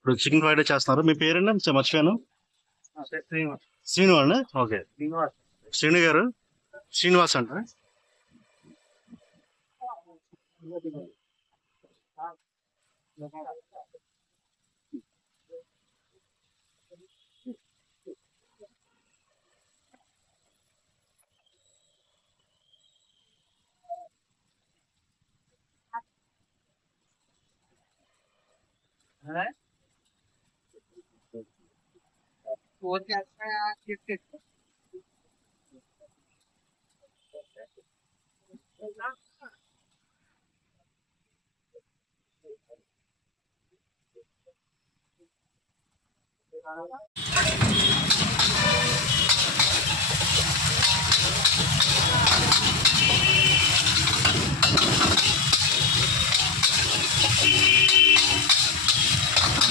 ఇప్పుడు chicken fried rice చేస్తున్నారు. మీ పేరేంటి మర్చిపోయాను. శ్రీను అండి. ఓకే, శ్రీను గారు. శ్రీనివాస్ అంటారా?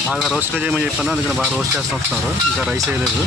బాగా రోస్ట్గా చేయమని చెప్పాను, అందుకని బాగా రోస్ట్ చేస్తూ వస్తున్నారు. ఇంకా రైస్ వేయలేదు.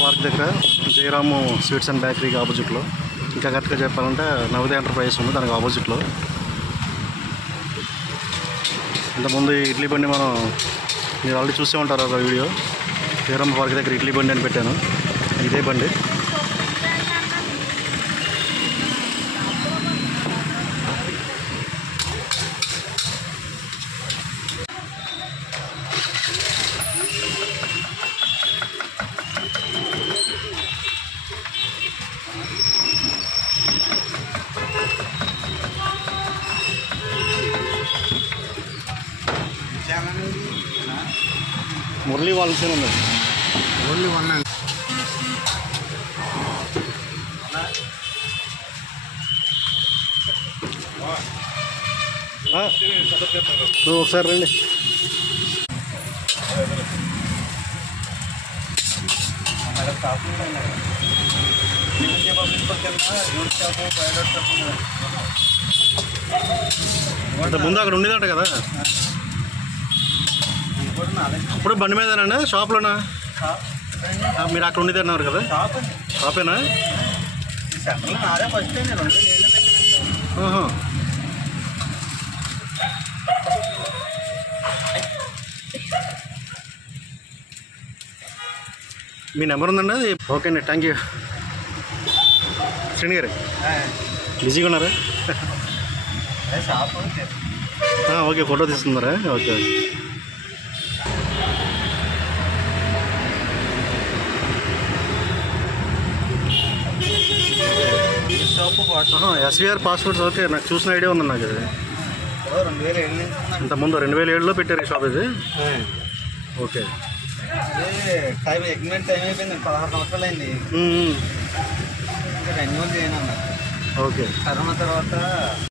పార్క్ దగ్గర జయరాము స్వీట్స్ అండ్ బేకరీకి ఆపోజిట్లో, ఇంకా కరెక్ట్గా చెప్పాలంటే నవోదయ ఎంటర్ప్రైజెస్ ఉంది, దానికి ఆపోజిట్లో. ఇంతకుముందు ఇడ్లీ బండి మీరు ఆల్రెడీ చూసే ఉంటారు ఒక వీడియో. జయరాము పార్క్ దగ్గర ఇడ్లీ బండి అని పెట్టాను, ఇదే బండి. మురళీ వాళ్ళ ఉంది. ఓన్లీ వన్ అండి. నువ్వు ఒకసారి రండి. అంటే ముందు అక్కడ ఉండేదంట కదా. ఇప్పుడు బండి మీదనండి, షాప్లోనా? మీరు అక్కడ ఉండేది అన్నారు కదా. షాపేనా? మీ నెంబర్ ఉందండి అది? ఓకే అండి, థ్యాంక్ యూ. శ్రీని గారు బిజీగా ఉన్నారా? ఓకే, ఫోటో తీస్తున్నారా? Okay okay. SVR passports. Okay, నాకు చూసిన ఐడియా ఉంది నాకు. అది ఇంతకుముందు 2007లో పెట్టారు ఈ షాప్ ఇది. ఓకే, టైం ఎగ్మెంట్ టైం అయిపోయింది, 16 సంవత్సరాలు అయింది. రెన్యూవల్ చేయను అన్నారు. ఓకే, కరోనా తర్వాత